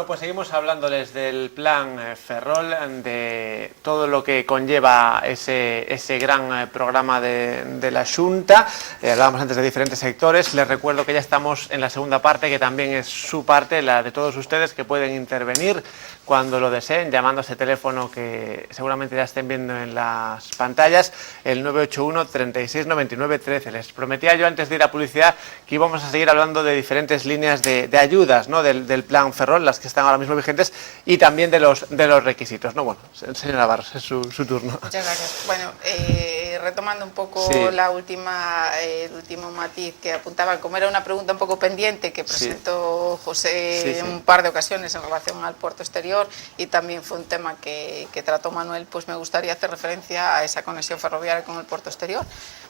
Bueno, pues seguimos hablándoles del plan Ferrol, de todo lo que conlleva ese gran programa de la Xunta. Hablábamos antes de diferentes sectores. Les recuerdo que ya estamos en la segunda parte, que también es su parte, la de todos ustedes, que pueden intervenir cuando lo deseen, llamando a ese teléfono que seguramente ya estén viendo en las pantallas, el 981 36 99 13. Les prometía yo antes de ir a publicidad que íbamos a seguir hablando de diferentes líneas de ayudas, ¿no?, del plan Ferrol, las que están ahora mismo vigentes, y también de los requisitos, ¿no? Bueno, señora Barros, es su turno. Muchas gracias. Bueno, retomando un poco el último matiz que apuntaban, como era una pregunta un poco pendiente que presentó José en un par de ocasiones en relación al puerto exterior, y también fue un tema que trató Manuel, pues me gustaría hacer referencia a esa conexión ferroviaria con el puerto exterior,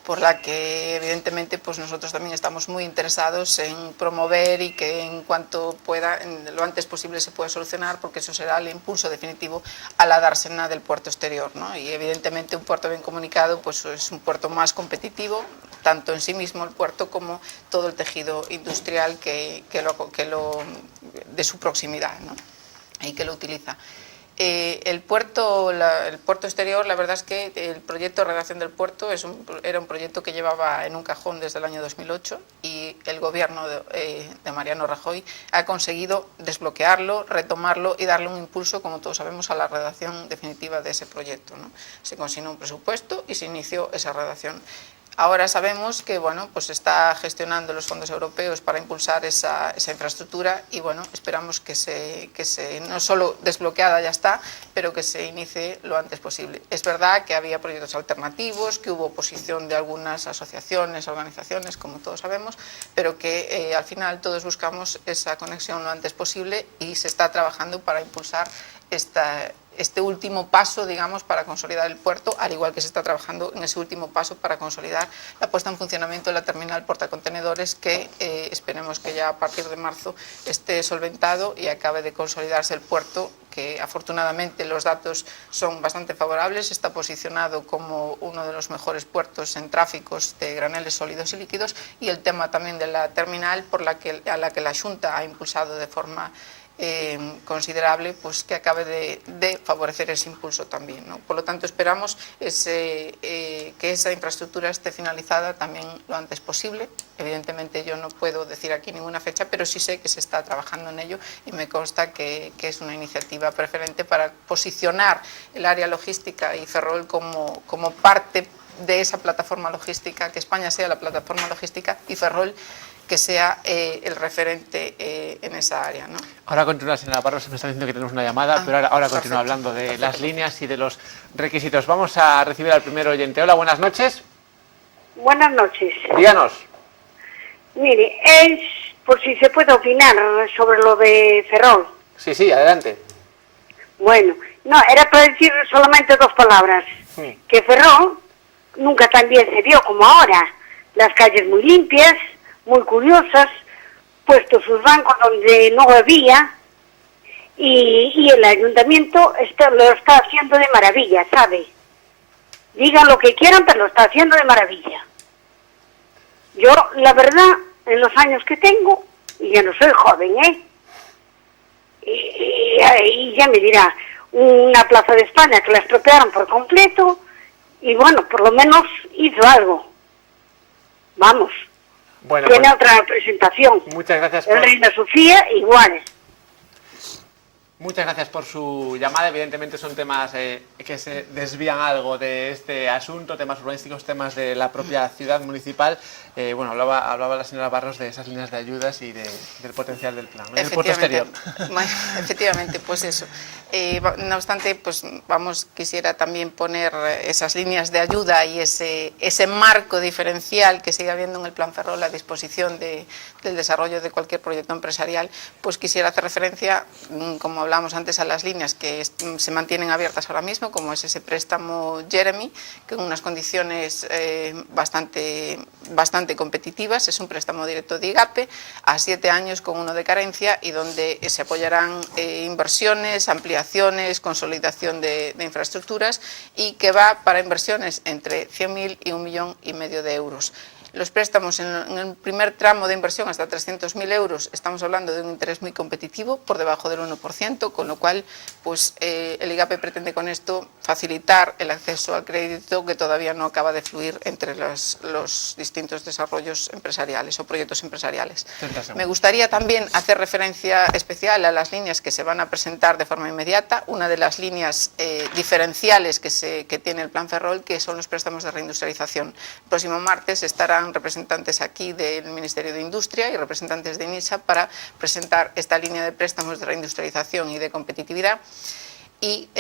por la que evidentemente pues nosotros también estamos muy interesados en promover y que en cuanto pueda, lo antes posible se pueda solucionar, porque eso será el impulso definitivo a la dársena del puerto exterior, ¿no? Y evidentemente un puerto bien comunicado pues es un puerto más competitivo, tanto en sí mismo el puerto como todo el tejido industrial de su proximidad, ¿no?, y que lo utiliza. El puerto exterior, la verdad es que el proyecto de redacción del puerto era un proyecto que llevaba en un cajón desde el año 2008, y el gobierno de Mariano Rajoy ha conseguido desbloquearlo, retomarlo y darle un impulso, como todos sabemos, a la redacción definitiva de ese proyecto, ¿no? Se consignó un presupuesto y se inició esa redacción. Ahora sabemos que pues se está gestionando los fondos europeos para impulsar esa infraestructura, y esperamos que no solo desbloqueada ya está, pero que se inicie lo antes posible. Es verdad que había proyectos alternativos, que hubo oposición de algunas asociaciones, organizaciones, como todos sabemos, pero que al final todos buscamos esa conexión lo antes posible, y se está trabajando para impulsar este último paso, digamos, para consolidar el puerto, al igual que se está trabajando en ese último paso para consolidar la puesta en funcionamiento de la terminal portacontenedores, que esperemos que ya a partir de marzo esté solventado y acabe de consolidarse el puerto, que afortunadamente los datos son bastante favorables. Está posicionado como uno de los mejores puertos en tráficos de graneles sólidos y líquidos, y el tema también de la terminal, a la que la Xunta ha impulsado de forma considerable, pues que acabe de favorecer ese impulso también, ¿no? Por lo tanto, esperamos que esa infraestructura esté finalizada también lo antes posible. Evidentemente yo no puedo decir aquí ninguna fecha, pero sí sé que se está trabajando en ello, y me consta que es una iniciativa preferente para posicionar el área logística y Ferrol como parte de esa plataforma logística, que España sea la plataforma logística y Ferrol que sea el referente en esa área, ¿no? Ahora continúa, señora Barros, me está diciendo que tenemos una llamada, pero ahora continúa hablando de las líneas y de los requisitos. Vamos a recibir al primer oyente. Hola, buenas noches. Buenas noches. Díganos. Mire, es por si se puede opinar sobre lo de Ferrol. Sí, adelante. Bueno, no, era para decir solamente dos palabras. Que Ferrol nunca tan bien se vio como ahora. Las calles muy limpias, muy curiosas, puestos sus bancos donde no había, y el ayuntamiento lo está haciendo de maravilla, ¿sabe? Digan lo que quieran, pero lo está haciendo de maravilla. Yo, la verdad, en los años que tengo, y ya no soy joven, y ya me dirá, una plaza de España que la estropearon por completo, y por lo menos hizo algo. Vamos. Bueno, tiene otra presentación. Muchas gracias. El Reina Sofía, igual. Muchas gracias por su llamada. Evidentemente son temas que se desvían algo de este asunto, temas urbanísticos, temas de la propia ciudad municipal. Hablaba la señora Barros de esas líneas de ayudas y del potencial del plan, ¿no? Del puerto exterior. Efectivamente, pues eso. No obstante, pues quisiera también poner esas líneas de ayuda y ese marco diferencial que sigue habiendo en el plan Ferrol a disposición del desarrollo de cualquier proyecto empresarial. Pues quisiera hacer referencia, como hablamos antes, a las líneas que se mantienen abiertas ahora mismo, como es ese préstamo Jeremy, que en unas condiciones bastante competitivas. Es un préstamo directo de IGAPE a 7 años con 1 de carencia, y donde se apoyarán inversiones, ampliaciones, consolidación de infraestructuras, y que va para inversiones entre 100.000 y 1,5 millones de euros. Los préstamos en el primer tramo de inversión hasta 300.000 euros, estamos hablando de un interés muy competitivo, por debajo del 1%, con lo cual pues, el IGAPE pretende con esto facilitar el acceso al crédito que todavía no acaba de fluir entre los distintos desarrollos empresariales o proyectos empresariales. Me gustaría también hacer referencia especial a las líneas que se van a presentar de forma inmediata. Una de las líneas diferenciales que tiene el Plan Ferrol, que son los préstamos de reindustrialización. El próximo martes estarán representantes aquí del Ministerio de Industria y representantes de ENISA para presentar esta línea de préstamos de reindustrialización y de competitividad. Y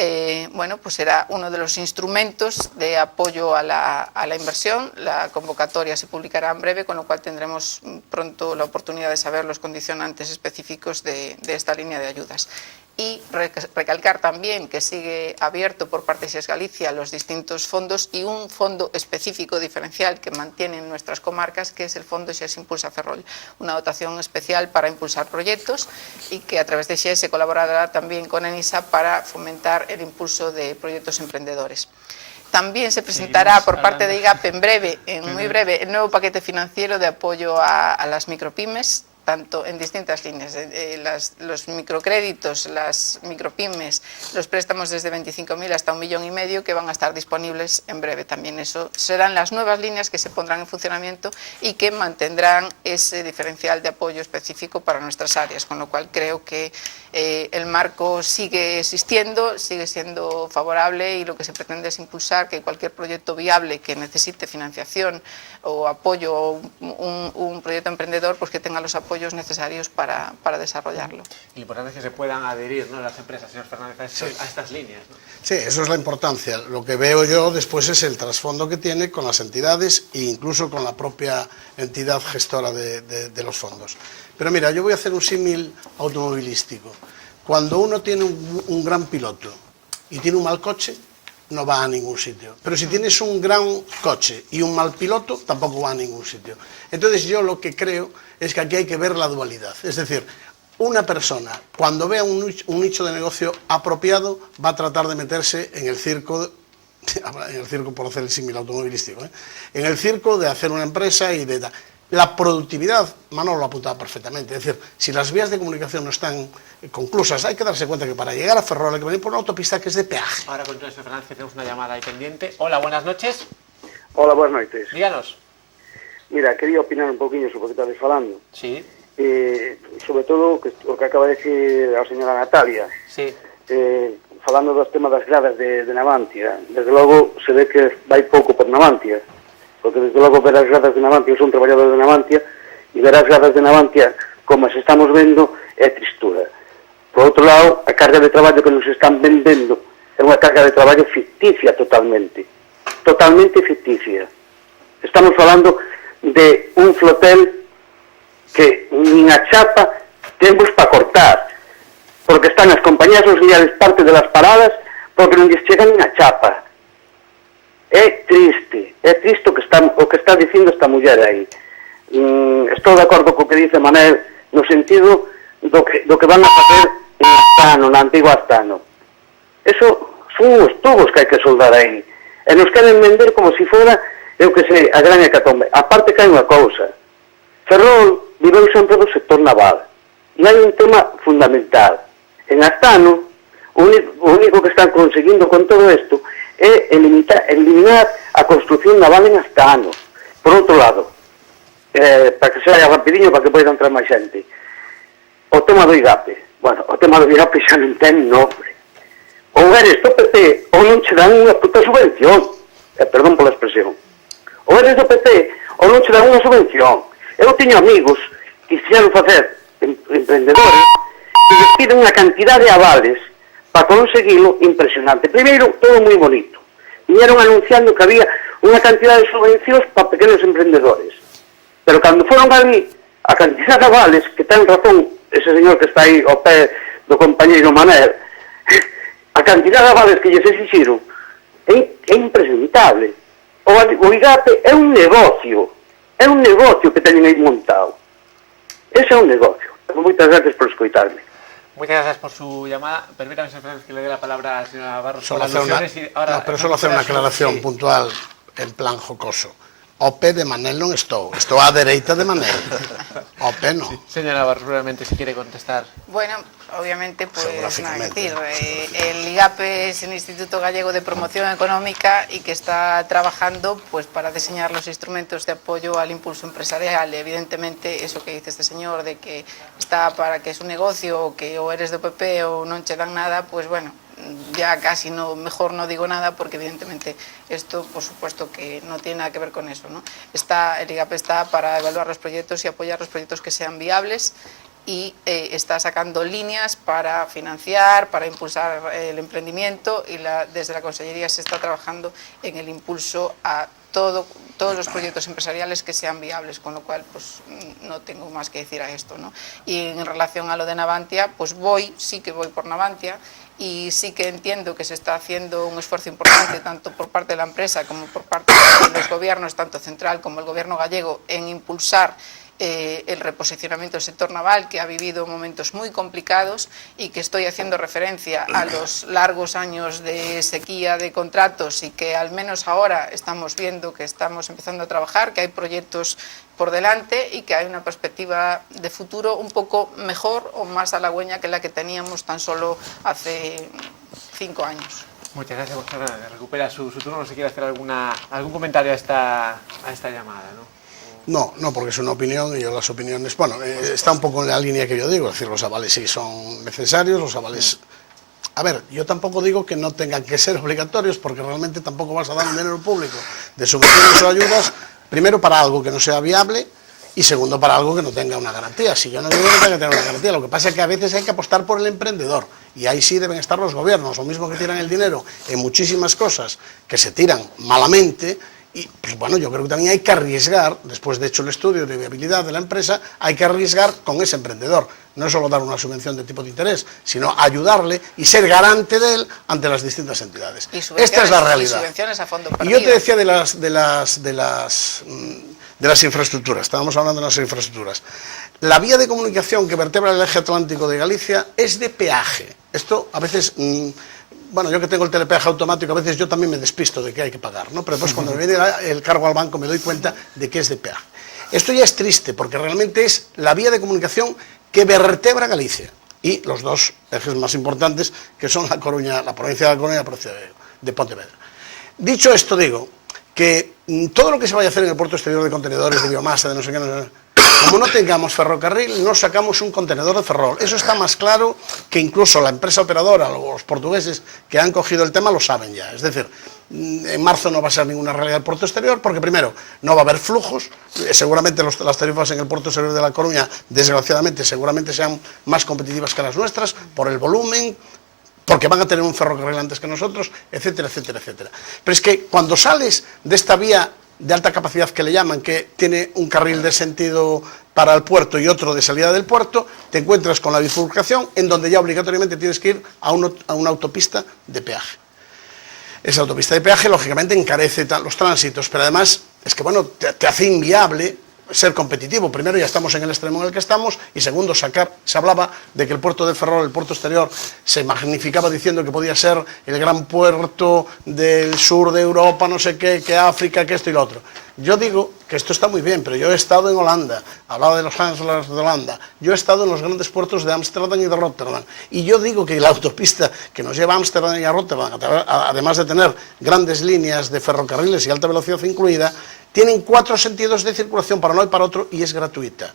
bueno, pues será uno de los instrumentos de apoyo a la inversión. La convocatoria se publicará en breve, con lo cual tendremos pronto la oportunidad de saber los condicionantes específicos de esta línea de ayudas. Y recalcar también que sigue abierto por parte de SES Galicia los distintos fondos y un fondo específico diferencial que mantienen nuestras comarcas, que es el fondo SES Impulsa Ferrol, una dotación especial para impulsar proyectos y que a través de SES se colaborará también con ENISA para fomentar el impulso de proyectos emprendedores. También se presentará por parte de IGAPE en muy breve, el nuevo paquete financiero de apoyo a las micropymes, tanto en distintas líneas, los microcréditos, las micropymes, los préstamos desde 25.000 hasta 1,5 millones, que van a estar disponibles en breve también. Eso serán las nuevas líneas que se pondrán en funcionamiento y que mantendrán ese diferencial de apoyo específico para nuestras áreas, con lo cual creo que el marco sigue existiendo, sigue siendo favorable y lo que se pretende es impulsar que cualquier proyecto viable que necesite financiación o apoyo o un proyecto emprendedor, pues que tenga los apoyos necesarios para desarrollarlo. Y lo importante es que se puedan adherir, ¿no?, las empresas, señor Fernández, a estas líneas, ¿no? Sí, eso es la importancia. Lo que veo yo después es el trasfondo que tiene con las entidades e incluso con la propia entidad gestora de los fondos. Pero mira, yo voy a hacer un símil automovilístico. Cuando uno tiene un gran piloto y tiene un mal coche, no va a ningún sitio. Pero si tienes un gran coche y un mal piloto, tampoco va a ningún sitio. Entonces yo lo que creo es que aquí hay que ver la dualidad. Es decir, una persona, cuando vea un nicho de negocio apropiado, va a tratar de meterse en el circo, por hacer el símil automovilístico, en el circo de hacer una empresa y de... La productividad, Manolo lo apuntaba perfectamente, es decir, si las vías de comunicación no están conclusas, hay que darse cuenta que para llegar a Ferrol hay que venir por una autopista que es de peaje. Ahora con señor Fernández, que tenemos una llamada ahí pendiente. Hola, buenas noches. Hola, buenas noites. Díganos. Mira, quería opinar un poquinho sobre o que estades falando. Sí. Sobre todo o que acaba de decir a señora Natalia. Sí. Falando dos temas das gradas de Navantia. Desde logo se ve que vai pouco por Navantia. Porque desde logo ver as gradas de Navantia, eu son traballador de Navantia, e ver as gradas de Navantia, como as estamos vendo, é tristura. Por outro lado, a carga de traballo que nos están vendendo é unha carga de traballo ficticia totalmente. Totalmente ficticia. Estamos falando de un flotel que nin a chapa temos para cortar, porque están as compañías auxiliares parte de las paradas porque non lles chegan nin a chapa. É triste o que está dicindo esta muller aí. Estou de acordo co que dice Manel no sentido do que van a facer en Astano, na antigua Astano. Eso son os tubos que hai que soldar aí. E nos queren vender como se fora, eu que sei, a gran hecatombe. Aparte que hai unha cousa. Ferrol viveu sempre do sector naval. E hai un tema fundamental. En Astano, o único que están conseguindo con todo isto é eliminar a construcción naval en Astano. Por outro lado, para que se vaya rapidinho, para que poida entrar máis xente, o tema do IGAPE. Bueno, o tema do IGAPE xa non ten nombre. Ou eres do PP ou non che dan unha puta subvención. Perdón pola expresión. Ou eres do PP ou non che dan unha subvención. Eu teño amigos que quixeron facer emprendedores que les piden unha cantidad de avales para conseguilo impresionante. Primeiro, todo moi bonito. Viñeron anunciando que había unha cantidad de subvencións para pequenos emprendedores. Pero cando foron ali, a cantidad de avales, que ten razón ese señor que está aí ao pé do compañeiro Manel, a cantidad de avales que lles exixiron é impresentable. O IGAPE é un negocio que teñen aí montado. Ese é un negocio. Moitas gracias por escoitarme. Muchas gracias por su llamada. Permítame, señor Fernández, que le dé la palabra a la señora Barros. Solo hacer una aclaración puntual en plan jocoso. ao pé de Manel non estou á dereita de Manel, ao pé non. Señora Navarro, brevemente, si quiere contestar. Bueno, obviamente, pues nada que Geográficamente. decir. El IGAPE es el Instituto Gallego de Promoción Económica y que está trabajando pues para diseñar los instrumentos de apoyo al impulso empresarial. Evidentemente, eso que dice este señor de que está para que es un negocio o que o eres de PP o non che dan nada, pues bueno, ya casi no, mejor no digo nada porque evidentemente esto por supuesto que no tiene nada que ver con eso, ¿no? El IGAPE está para evaluar los proyectos y apoyar los proyectos que sean viables y está sacando líneas para financiar, para impulsar el emprendimiento y desde la Consellería se está trabajando en el impulso a todos los proyectos empresariales que sean viables, con lo cual pues no tengo más que decir a esto, ¿no? Y en relación a lo de Navantia, pues sí que voy por Navantia y sí que entiendo que se está haciendo un esfuerzo importante tanto por parte de la empresa como por parte de los gobiernos, tanto central como el gobierno gallego, en impulsar el reposicionamiento del sector naval, que ha vivido momentos muy complicados y que estoy haciendo referencia a los largos años de sequía de contratos y que al menos ahora estamos viendo que estamos empezando a trabajar, que hay proyectos por delante y que hay una perspectiva de futuro un poco mejor o más halagüeña que la que teníamos tan solo hace 5 años. Muchas gracias, Gonzalo. Recupera su turno. No sé si quiere hacer algún comentario a esta llamada, ¿no? No, porque es una opinión y yo las opiniones... Bueno, está un poco en la línea que yo digo, es decir, los avales sí son necesarios, los avales... A ver, yo tampoco digo que no tengan que ser obligatorios porque realmente tampoco vas a dar un dinero público de subvenciones o ayudas, primero para algo que no sea viable y segundo para algo que no tenga una garantía. Si yo no digo que tenga que tener una garantía, lo que pasa es que a veces hay que apostar por el emprendedor y ahí sí deben estar los gobiernos, lo mismo que tiran el dinero en muchísimas cosas que se tiran malamente. Y pues bueno, yo creo que también hay que arriesgar, después de hecho el estudio de viabilidad de la empresa, hay que arriesgar con ese emprendedor. No es solo dar una subvención de tipo de interés, sino ayudarle y ser garante de él ante las distintas entidades. Esta es la realidad. Y subvenciones a fondo Y perdido. yo te decía de las infraestructuras, estábamos hablando de las infraestructuras. La vía de comunicación que vertebra el eje atlántico de Galicia es de peaje. Esto a veces... Bueno, yo que tengo el telepeaje automático, a veces yo también me despisto de que hay que pagar, ¿no? Pero después cuando me viene el cargo al banco me doy cuenta de que es de peaje. Esto ya es triste, porque realmente es la vía de comunicación que vertebra Galicia. Y los dos ejes más importantes, que son La Coruña, la provincia de La Coruña y la provincia de Pontevedra. Dicho esto, digo que todo lo que se vaya a hacer en el puerto exterior de contenedores, de biomasa, de no sé qué, como no tengamos ferrocarril, no sacamos un contenedor de Ferrol. Eso está más claro que incluso la empresa operadora, los portugueses que han cogido el tema lo saben ya. Es decir, en marzo no va a ser ninguna realidad el puerto exterior porque primero no va a haber flujos, seguramente las tarifas en el puerto exterior de La Coruña, desgraciadamente, seguramente sean más competitivas que las nuestras por el volumen, porque van a tener un ferrocarril antes que nosotros, etcétera, etcétera, etcétera. Pero es que cuando sales de esta vía de alta capacidad que le llaman, que tiene un carril de sentido para el puerto y otro de salida del puerto, te encuentras con la bifurcación en donde ya obligatoriamente tienes que ir a una autopista de peaje. Esa autopista de peaje, lógicamente, encarece los tránsitos, pero además es que, bueno, te hace inviable ser competitivo. Primero, ya estamos en el extremo en el que estamos, y segundo, se hablaba de que el puerto de Ferrol, el puerto exterior, se magnificaba diciendo que podía ser el gran puerto del sur de Europa, no sé qué, que África, que esto y lo otro. Yo digo que esto está muy bien, pero yo he estado en Holanda, hablaba de los Hanslers de Holanda, yo he estado en los grandes puertos de Ámsterdam y de Rotterdam, y yo digo que la autopista que nos lleva a Ámsterdam y a Rotterdam, además de tener grandes líneas de ferrocarriles y alta velocidad incluida, tienen 4 sentidos de circulación para uno y para otro y es gratuita.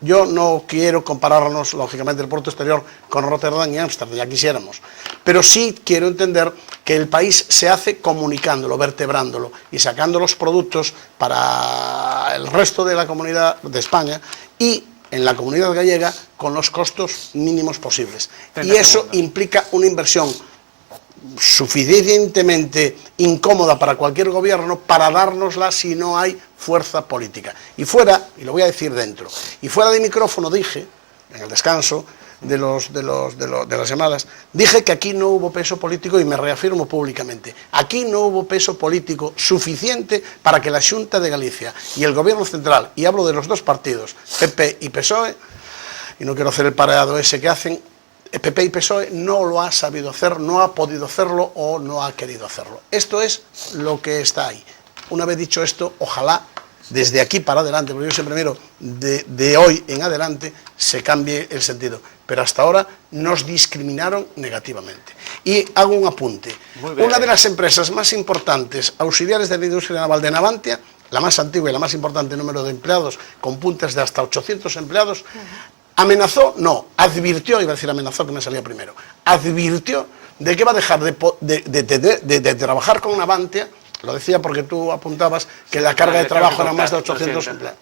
Yo no quiero compararnos, lógicamente, el puerto exterior con Rotterdam y Ámsterdam, ya quisiéramos, pero sí quiero entender que el país se hace comunicándolo, vertebrándolo y sacando los productos para el resto de la comunidad de España y en la comunidad gallega con los costos mínimos posibles. Y eso implica una inversión suficientemente incómoda para cualquier gobierno para dárnosla si no hay fuerza política. Y fuera, y lo voy a decir dentro, y fuera de micrófono dije, en el descanso de las llamadas, dije que aquí no hubo peso político y me reafirmo públicamente. Aquí no hubo peso político suficiente para que la Xunta de Galicia y el Gobierno Central, y hablo de los dos partidos, PP y PSOE, y no quiero hacer el pareado ese que hacen, PP y PSOE no lo ha sabido hacer, no ha podido hacerlo o no ha querido hacerlo. Esto es lo que está ahí. Una vez dicho esto, ojalá desde aquí para adelante, porque yo siempre miro de hoy en adelante, se cambie el sentido. Pero hasta ahora nos discriminaron negativamente. Y hago un apunte. Una de las empresas más importantes, auxiliares de la industria naval de Navantia, la más antigua y la más importante número de empleados, con puntas de hasta 800 empleados, amenazó, no, advirtió, iba a decir amenazó que me salía primero, advirtió de que va a dejar de trabajar con Navantia. Lo decía porque tú apuntabas que la carga de trabajo era más de 800 empleados.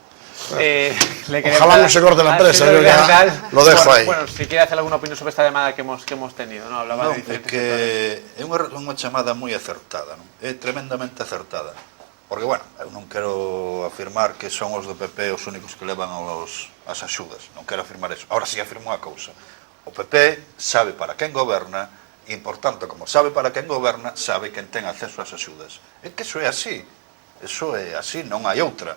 Ojalá no se corte la empresa, yo ya lo dejo aí. Bueno, si quiere hacer alguna opinión sobre esta llamada que hemos tenido, ¿no? Hablaba de É que é unha chamada moi acertada, non? É tremendamente acertada. Porque, bueno, eu non quero afirmar que son os do PP os únicos que levan as axudas. Non quero afirmar eso. Ahora sí afirmo unha cousa. O PP sabe para quen goberna e, por tanto, como sabe para quen goberna, sabe quen ten acceso ás axudas. É que iso é así. Iso é así, non hai outra.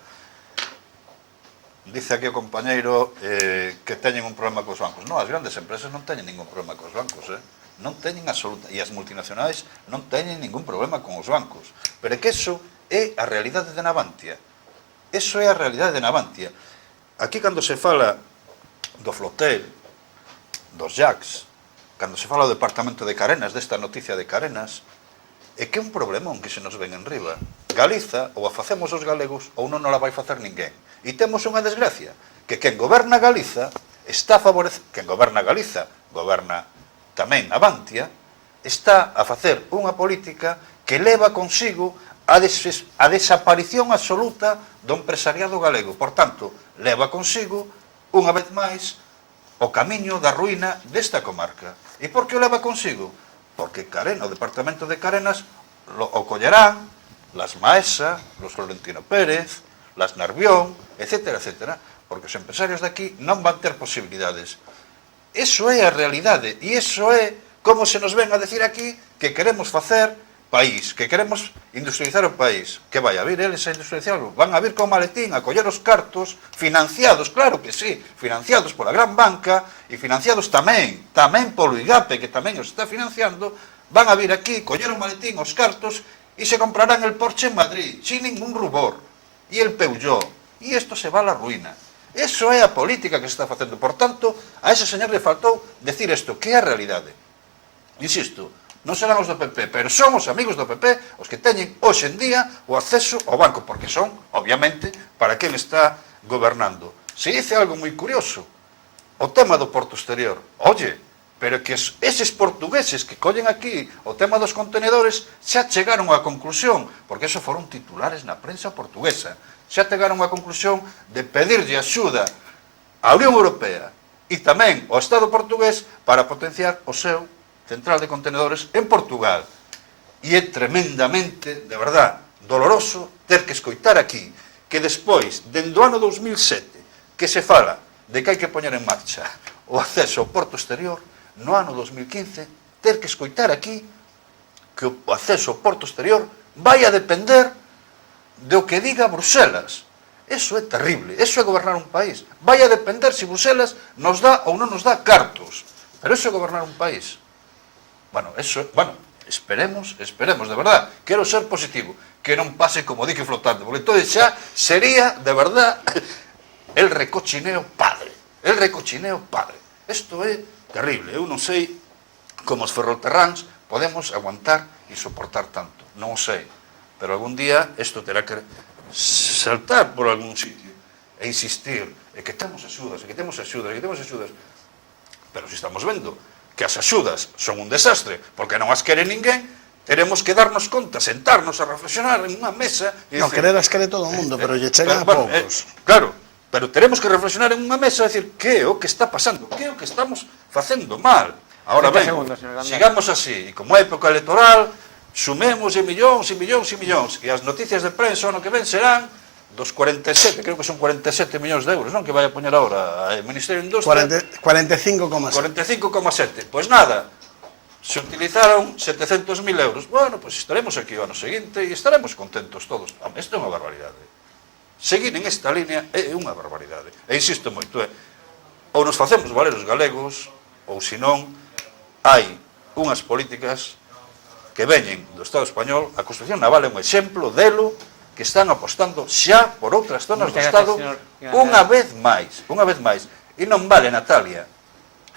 Dice aquí o compañeiro que teñen un problema cos bancos. Non, as grandes empresas non teñen ningún problema cos bancos, non teñen absoluta, e as multinacionais non teñen ningún problema con os bancos. Pero é que eso é a realidade de Navantia. Eso é a realidade de Navantia. Aquí, cando se fala do flotel, dos jacks, cando se fala do departamento de Carenas, desta noticia de Carenas, é que é un problemón que se nos ven en riba. Galiza, ou a facemos os galegos, ou non la vai facer ninguén. E temos unha desgracia, que quen goberna Galiza está a favorecer, quen goberna Galiza, goberna tamén Navantia, está a facer unha política que leva consigo a desaparición absoluta do empresariado galego. Por tanto, leva consigo, unha vez máis, o camiño da ruína desta comarca. E por que o leva consigo? Porque o departamento de Carenas o collerán las Maesa, los Florentino Pérez, las Narbión, etcétera, etcétera, porque os empresarios de aquí non van ter posibilidades. Eso é a realidade, e eso é como se nos ven a decir aquí que queremos facer país, que queremos industrializar o país. Que vai a vir eles a industrializarlo? Van a vir con maletín a coller os cartos financiados, claro que sí, financiados pola gran banca e financiados tamén polo IGAPE, que tamén os está financiando. Van a vir aquí, coller o maletín, os cartos, e se comprarán el Porsche en Madrid, sin ningún rubor, e el Peugeot, e isto se va a la ruína. Eso é a política que se está facendo. Por tanto, a ese señor le faltou decir isto, que é a realidade. Insisto, non serán os do PP, pero son os amigos do PP os que teñen hoxe en día o acceso ao banco, porque son, obviamente, para quen está gobernando. Se dice algo moi curioso, o tema do porto exterior. Oye, pero que eses portugueses que collen aquí o tema dos contenedores xa chegaron á conclusión, porque eso foron titulares na prensa portuguesa, xa chegaron á conclusión de pedirlle axuda á Unión Europea e tamén ao Estado portugués para potenciar o seu central de contenedores en Portugal. E é tremendamente, de verdad, doloroso ter que escoitar aquí que despois, dende o ano 2007, que se fala de que hai que poñer en marcha o acceso ao porto exterior, no ano 2015, ter que escoitar aquí que o acceso ao porto exterior vai a depender do que diga Bruselas. Eso é terrible, eso é gobernar un país. Vai a depender se Bruselas nos dá ou non nos dá cartos. Pero eso é gobernar un país. Bueno, esperemos, de verdad, quero ser positivo, que non pase como dique flotante, porque todo xa sería, de verdad, el recochineo padre. Isto é terrible. Eu non sei como os ferroterráns podemos aguantar e soportar tanto. Non o sei. Pero algún día isto terá que saltar por algún sitio e insistir e que temos axudas, Pero se estamos vendo que as axudas son un desastre porque non as quere ninguén, teremos que darnos conta, sentarnos a reflexionar en unha mesa e non, querer as quere todo o mundo, pero lle chegan a poucos. Claro, pero teremos que reflexionar en unha mesa e decir que é o que está pasando, que é o que estamos facendo mal. Ahora ben, sigamos así, e como é época electoral, sumemos de millóns e millóns e millóns, e as noticias de prensa ano que ven serán dos 47, creo que son 47 millóns de euros, non? Que vai a poñer agora o Ministerio de Industria. 45,7. 45,7. Pois nada, se utilizaron 700.000 euros. Bueno, pois estaremos aquí o ano seguinte e estaremos contentos todos. Isto é unha barbaridade. Seguir en esta línea é unha barbaridade. E insisto moito, ou nos facemos valer os galegos, ou senón, hai unhas políticas que veñen do Estado español. A construcción naval é un exemplo delo, que están apostando xa por outras zonas do Moitas Estado gracias, señor. unha vez máis. E non vale, Natalia,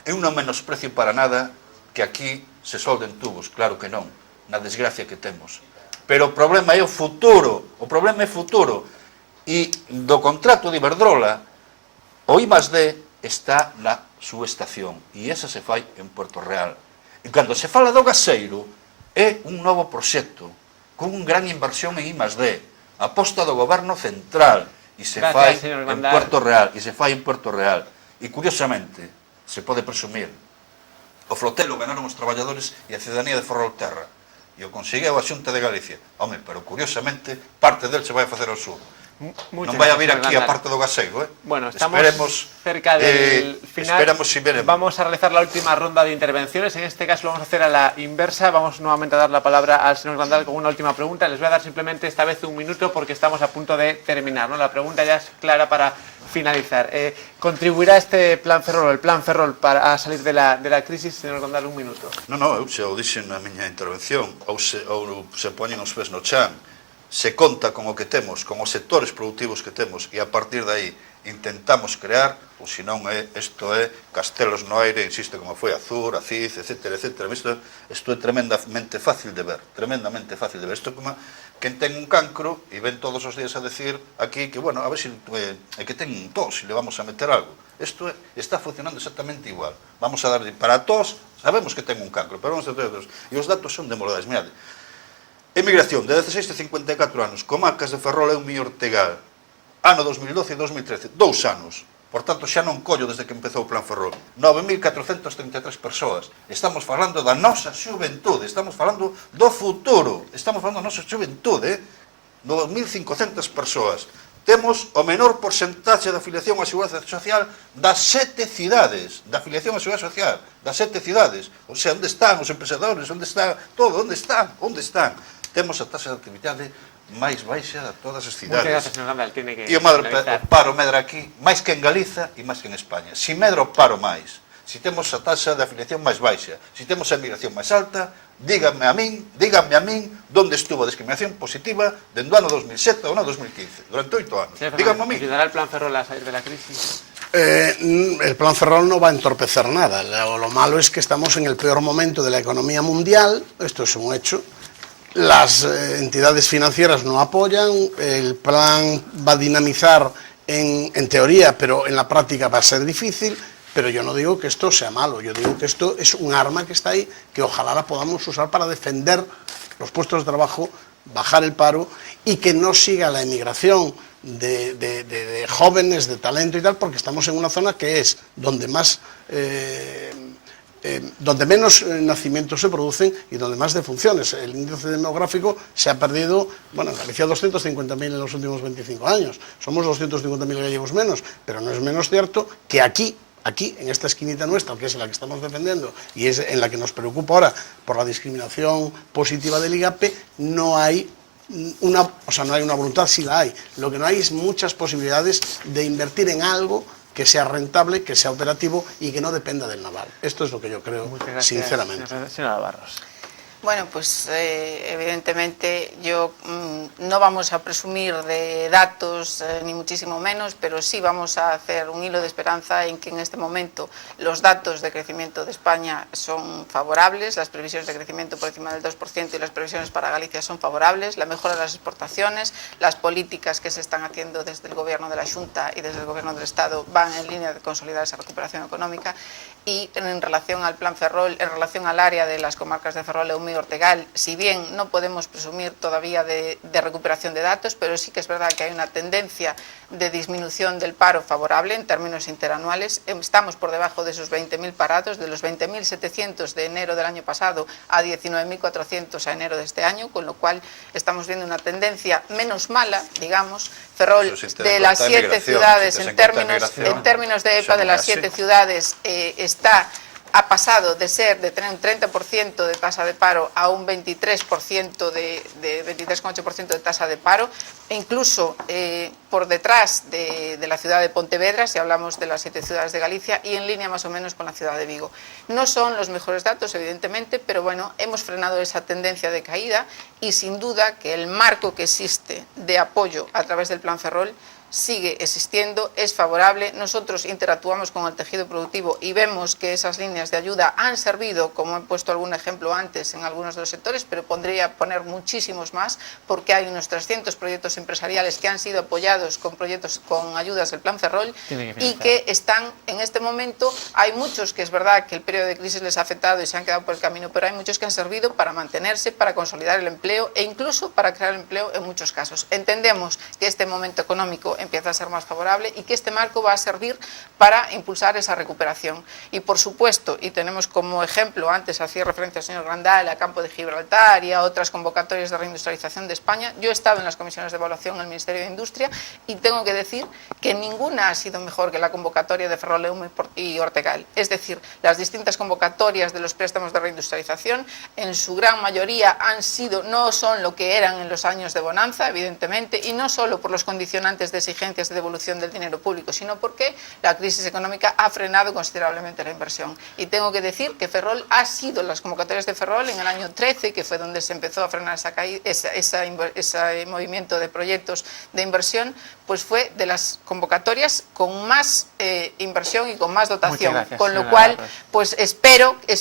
eu non menosprecio para nada que aquí se solden tubos, claro que non, na desgracia que temos. Pero o problema é o futuro, e do contrato de Iberdrola, o I+D está na súa estación, e esa se fai en Puerto Real. E cando se fala do gaseiro, é un novo proxecto, con un gran inversión en I+D, aposta do goberno central, e se fai en Puerto Real, e curiosamente, se pode presumir, o flotelo ganaron os traballadores e a ciudadanía de Ferrolterra, e o conseguiu a Xunta de Galicia. Home, pero curiosamente, parte del se vai a facer ao sur. Non vai a vir aquí a parte do gaseiro, Bueno, estamos esperemos, cerca del final. Esperemos si veremos. Vamos a realizar la última ronda de intervenciones. En este caso lo vamos a hacer a la inversa. Vamos nuevamente a dar la palabra al señor Grandal con una última pregunta. Les voy a dar simplemente esta vez un minuto porque estamos a punto de terminar, ¿no? La pregunta ya es clara para finalizar. ¿Contribuirá este plan Ferrol, el plan Ferrol, para salir de la crisis? Señor Grandal, un minuto. Non, eu xa o dixen na miña intervención, ou se poñen os pés no chan, se conta con o que temos, con os sectores productivos que temos, e a partir de aí intentamos crear, ou senón isto é castelos no aire, insisto, como foi Azur, Aziz, etcétera. Isto é tremendamente fácil de ver, Isto é como quen ten un cancro e ven todos os días a decir aquí que, bueno, a ver se que ten un tos e le vamos a meter algo. Isto está funcionando exactamente igual. Vamos a dar para a tos, sabemos que ten un cancro, pero vamos a ter outros. E os datos son demorados. Mirade, emigración de 16 a 54 anos, comarcas de Ferrol e Umí Ortegal, ano 2012 e 2013, 2 anos. Por tanto, xa non collo desde que empezou o Plan Ferrol. 9.433 persoas. Estamos falando da nosa xuventude, estamos falando do futuro, estamos falando da nosa xuventude, 2.500 persoas. Temos o menor porcentaxe de afiliación á Seguridade Social das 7 cidades, da afiliación á Seguridade Social, das 7 cidades. O sea, onde están os empresadores, onde está todo, onde están? Temos a taxa de actividade máis baixa de todas as cidades. Muchas gracias, señor Grandal. Tiene que E o paro medra aquí máis que en Galiza e máis que en España. Si medra o paro máis, si temos a taxa de afiliación máis baixa, si temos a emigración máis alta, díganme a min, onde estuvo a discriminación positiva dende o ano 2007 ao ano 2015, durante 8 anos. Díganme a min. ¿Ayudará el plan Ferrol a salir de la crisis? El plan Ferrol no va a entorpecer nada. Lo malo es que estamos en el peor momento de la economía mundial, esto es un hecho. Las entidades financieras no apoyan, el plan va a dinamizar en teoría, pero en la práctica va a ser difícil. Pero yo no digo que esto sea malo, yo digo que esto es un arma que está ahí, que ojalá la podamos usar para defender los puestos de trabajo, bajar el paro y que no siga la emigración de jóvenes, de talento y tal, porque estamos en una zona que es donde más... donde menos nacimientos se producen y donde más defunciones. El índice demográfico se ha perdido, bueno, en Galicia 250.000 en los últimos 25 años. Somos 250.000 gallegos menos, pero no es menos cierto que aquí, en esta esquinita nuestra, que es la que estamos defendiendo y es en la que nos preocupa ahora por la discriminación positiva del IGAPE, no hay una voluntad, sí la hay. Lo que no hay es muchas posibilidades de invertir en algo que sea rentable, que sea operativo y que no dependa del naval. Esto es lo que yo creo, sinceramente. Señora Barros. Bueno, pues evidentemente no vamos a presumir de datos ni muchísimo menos, pero sí vamos a hacer un hilo de esperanza en que en este momento los datos de crecimiento de España son favorables, las previsiones de crecimiento por encima del 2% y las previsiones para Galicia son favorables, la mejora de las exportaciones, las políticas que se están haciendo desde el Gobierno de la Xunta y desde el Gobierno del Estado van en línea de consolidar esa recuperación económica y en relación al Plan Ferrol, en relación al área de las comarcas de Ferrol, Umí y Ortegal, si bien no podemos presumir todavía de recuperación de datos, pero sí que es verdad que hay una tendencia de disminución del paro favorable en términos interanuales. Estamos por debajo de esos 20.000 parados, de los 20.700 de enero del año pasado a 19.400 a enero de este año, con lo cual estamos viendo una tendencia menos mala, digamos. Ferrol, de las 7 ciudades, en términos de EPA, de las 7 ciudades, ha pasado de tener un 30% de tasa de paro a un 23% de 23,8% de tasa de paro, e incluso por detrás de la ciudad de Pontevedra, si hablamos de las 7 ciudades de Galicia, y en línea más o menos con la ciudad de Vigo. No son los mejores datos, evidentemente, pero bueno, hemos frenado esa tendencia de caída y sin duda que el marco que existe de apoyo a través del Plan Ferrol sigue existiendo, es favorable. Nosotros interactuamos con el tejido productivo y vemos que esas líneas de ayuda han servido, como he puesto algún ejemplo antes, en algunos de los sectores, pero podría poner muchísimos más, porque hay unos 300 proyectos empresariales que han sido apoyados con proyectos con ayudas del Plan Ferrol y que están en este momento. Hay muchos que es verdad que el periodo de crisis les ha afectado y se han quedado por el camino, pero hay muchos que han servido para mantenerse, para consolidar el empleo e incluso para crear empleo en muchos casos. Entendemos que este momento económico empieza a ser más favorable y que este marco va a servir para impulsar esa recuperación. Y por supuesto, y tenemos como ejemplo, antes hacía referencia al señor Grandal, a Campo de Gibraltar y a otras convocatorias de reindustrialización de España. Yo he estado en las comisiones de evaluación en el Ministerio de Industria y tengo que decir que ninguna ha sido mejor que la convocatoria de Ferrol y Ortegal. Es decir, las distintas convocatorias de los préstamos de reindustrialización en su gran mayoría no son lo que eran en los años de bonanza, evidentemente, y no solo por los condicionantes de exigencias de devolución del dinero público, sino porque la crisis económica ha frenado considerablemente la inversión. Y tengo que decir que Ferrol ha sido, las convocatorias de Ferrol en el año 13, que fue donde se empezó a frenar ese movimiento de proyectos de inversión, pues fue de las convocatorias con más inversión y con más dotación. Gracias, con lo cual, pues espero que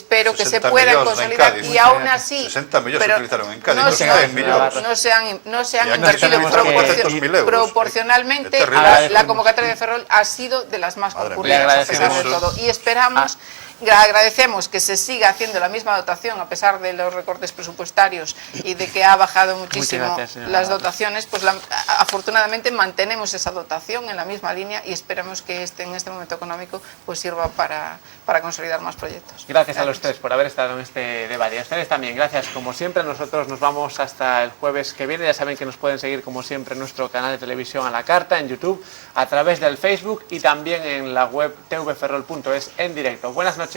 se puedan consolidar Cádiz, y aún así... 60 millones se utilizaron en Cádiz, no se han Ya invertido tenemos que- proporcionalmente. Es terrible. La convocatoria de Ferrol ha sido de las más Madre mía. concurridas, a pesar de Agradecemos. todo. Y esperamos, agradecemos que se siga haciendo la misma dotación, a pesar de los recortes presupuestarios y de que ha bajado muchísimo gracias, señora las Navarro. dotaciones, pues afortunadamente mantenemos esa dotación en la misma línea y esperemos que en este momento económico pues sirva para consolidar más proyectos. Gracias a los tres por haber estado en este debate. Y a ustedes también, gracias. Como siempre, nosotros nos vamos hasta el jueves que viene. Ya saben que nos pueden seguir, como siempre, en nuestro canal de televisión a la carta, en YouTube, a través del Facebook y también en la web tvferrol.es en directo. Buenas noches.